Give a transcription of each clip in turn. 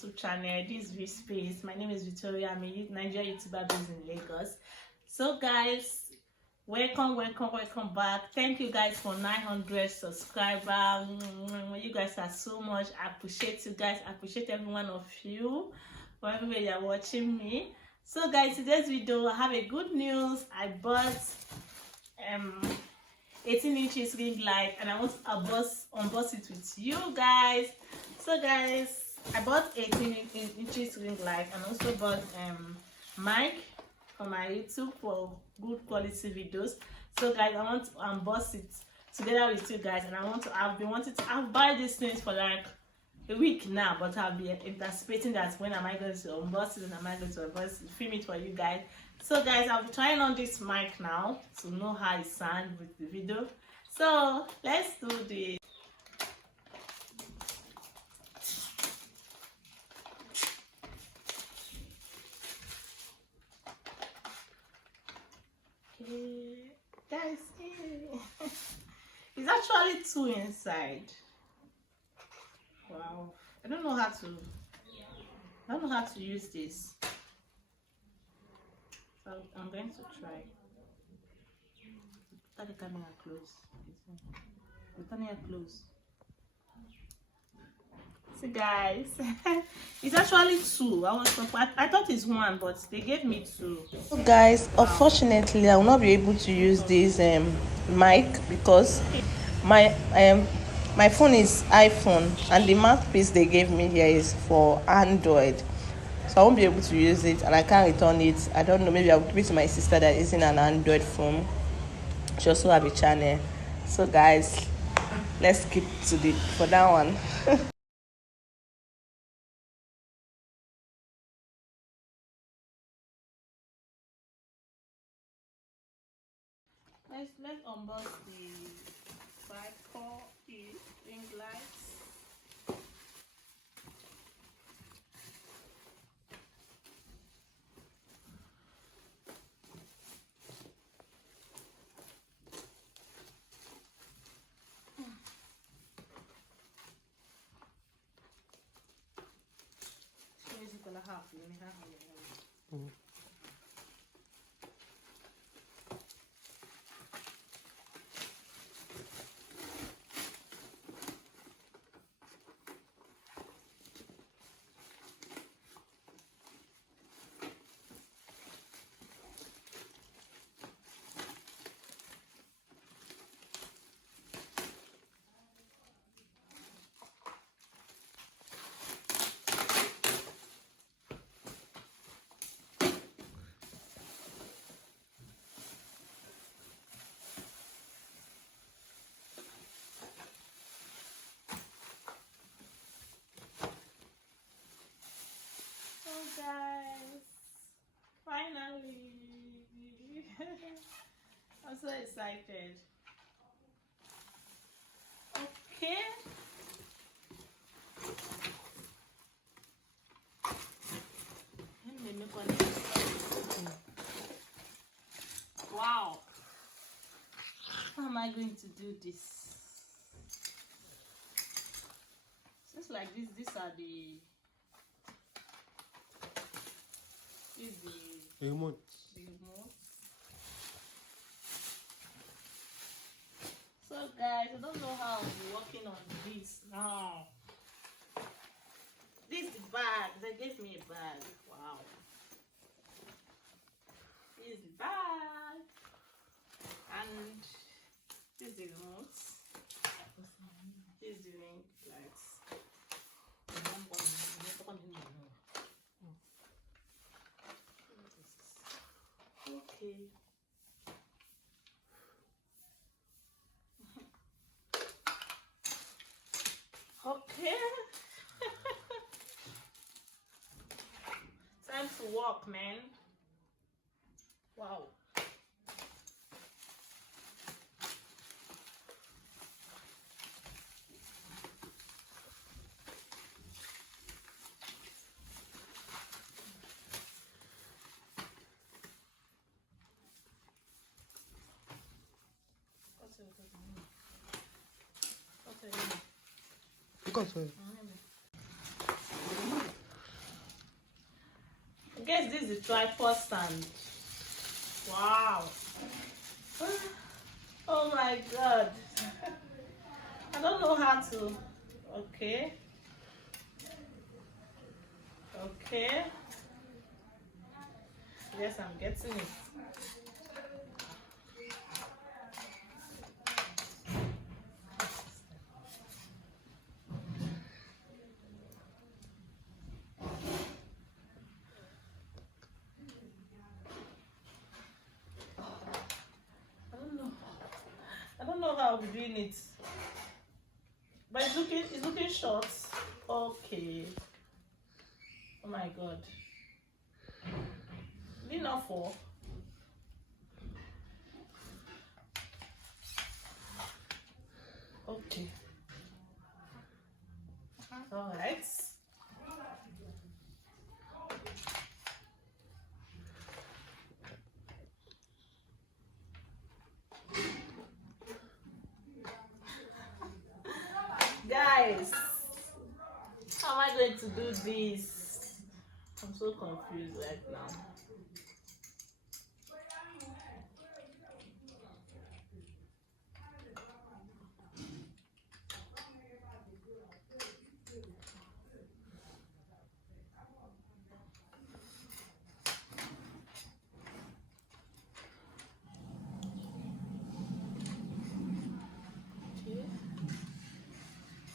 YouTube channel. This is VSpace. My name is Victoria. I'm a Nigerian YouTuber based in Lagos. So guys, welcome back. Thank you guys for 900 subscribers. You guys are so much. I appreciate you guys. I appreciate every one of you for everywhere you're watching me. So guys, today's video I have a good news. I bought 18 inches ring light and I want to unbox it with you guys. So guys, I bought 18 inches ring light and also bought mic for my YouTube for good quality videos. So guys, I want to unbox it together with you guys, and I've been wanting to buy these things for like a week now, but I'll be anticipating that when am I going to unbox it and am I going to film it for you guys. So guys, I'll be trying on this mic now to know how it sounds with the video. So let's do this. Okay, guys, it's actually two inside. Wow, I don't know how to use this. So I'm going to try. Put the camera close. Turn it close. See guys, it's actually two. I thought it's one, but they gave me two. So guys, unfortunately I will not be able to use this mic because my phone is iPhone and the mouthpiece they gave me here is for Android, so I won't be able to use it and I can't return it. I don't know, maybe I'll give it to my sister that is in an Android phone. She also have a channel. So guys, let's skip to for that one. Let's unbox the side for the ring lights. Guys, finally. I'm so excited. Okay, wow, how am I going to do this? Just like this, these are the remote. So guys, I don't know how I'll be working on this now. This is the bag. They gave me a bag. Wow. This is the bag. And this is the remote. This is the ring lights. Okay. Okay. Time to walk, man. Wow. Because guess this is the tripod stand. Wow. Oh my god. I don't know how to. Okay. Okay. Yes, I'm getting it. I don't know how I'll be doing it. But it's looking short. Okay. Oh my god. Did it not fall? Okay. Alright. Guys, how am I going to do this? I'm so confused right now. Okay.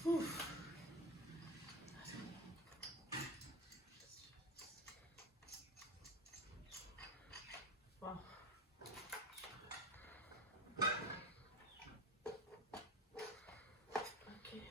Whew. Wow. Okay.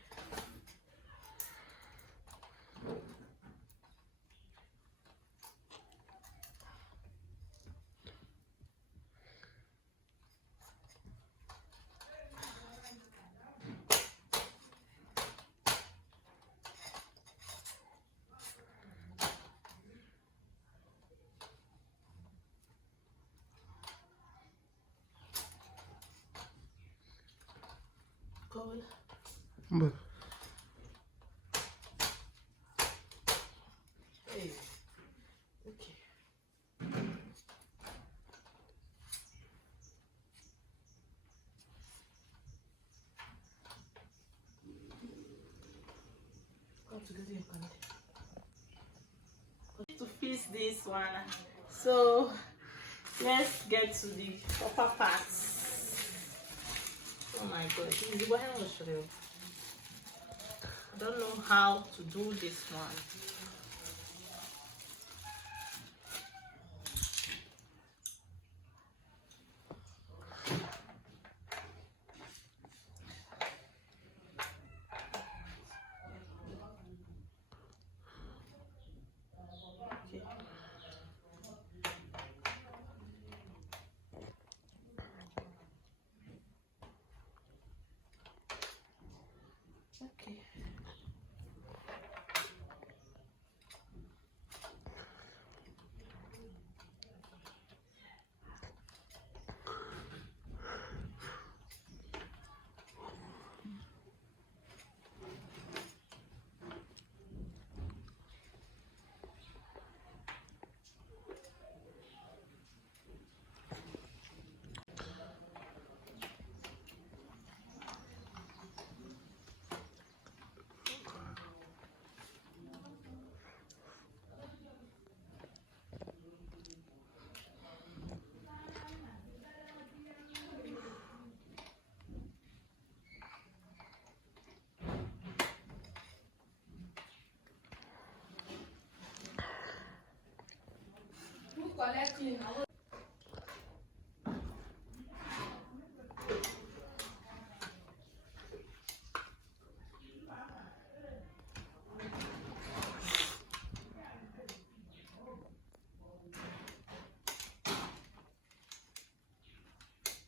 Cool. But Hey. Okay. Come together your connect. To fix this one. So let's get to the upper parts. Oh my god, I don't know how to do this one. Okay. Okay.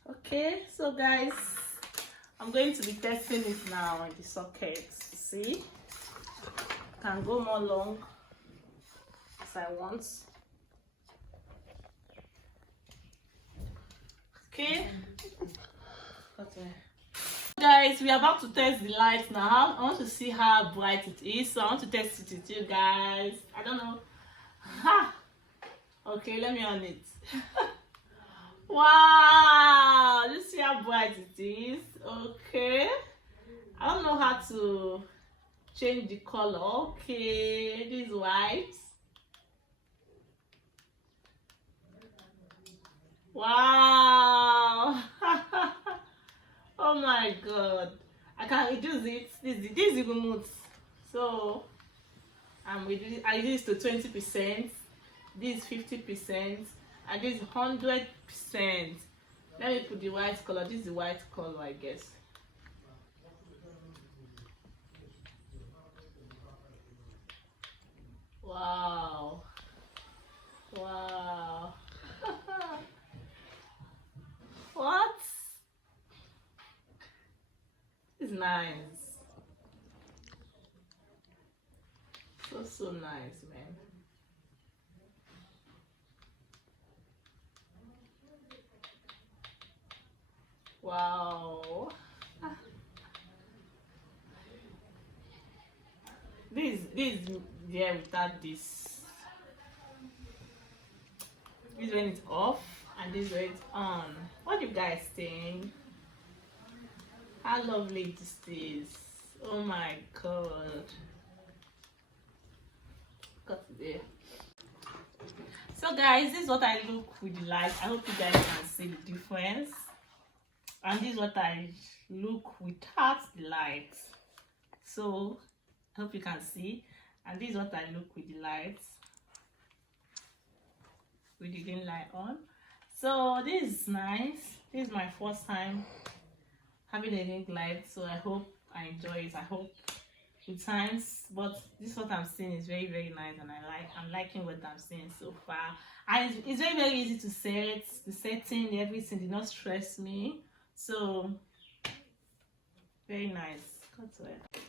Okay, so guys, I'm going to be testing it now in the socket. See, can go more long as I want. Okay. Okay. Guys, we are about to test the light now. I want to see how bright it is, so I want to test it with you guys. I don't know. Ha! Okay, let me on it. Wow, you see how bright it is. Okay, I don't know how to change the color. Okay, this is white. Wow. Oh my god, I can reduce it. This is even mood. So I use to 20%, this 50%, and this 100%. Let me put the white color. This is the white color, I guess. Wow. Wow. What? It's nice. So nice, man. Wow. This there without this. This when it's off and this when it's on. What do you guys think? How lovely this is. Oh my god. Got it there. So guys, this is what I look with the light. I hope you guys can see the difference. And this is what I look without the light. So I hope you can see. And this is what I look with the lights, with the green light on. So this is nice. This is my first time having a ring light, so I hope I enjoy it. I hope with times, but this is what I'm seeing is very nice, and I'm liking what I'm seeing so far. And it's very easy to set. The setting, everything did not stress me, so very nice. Cut to it.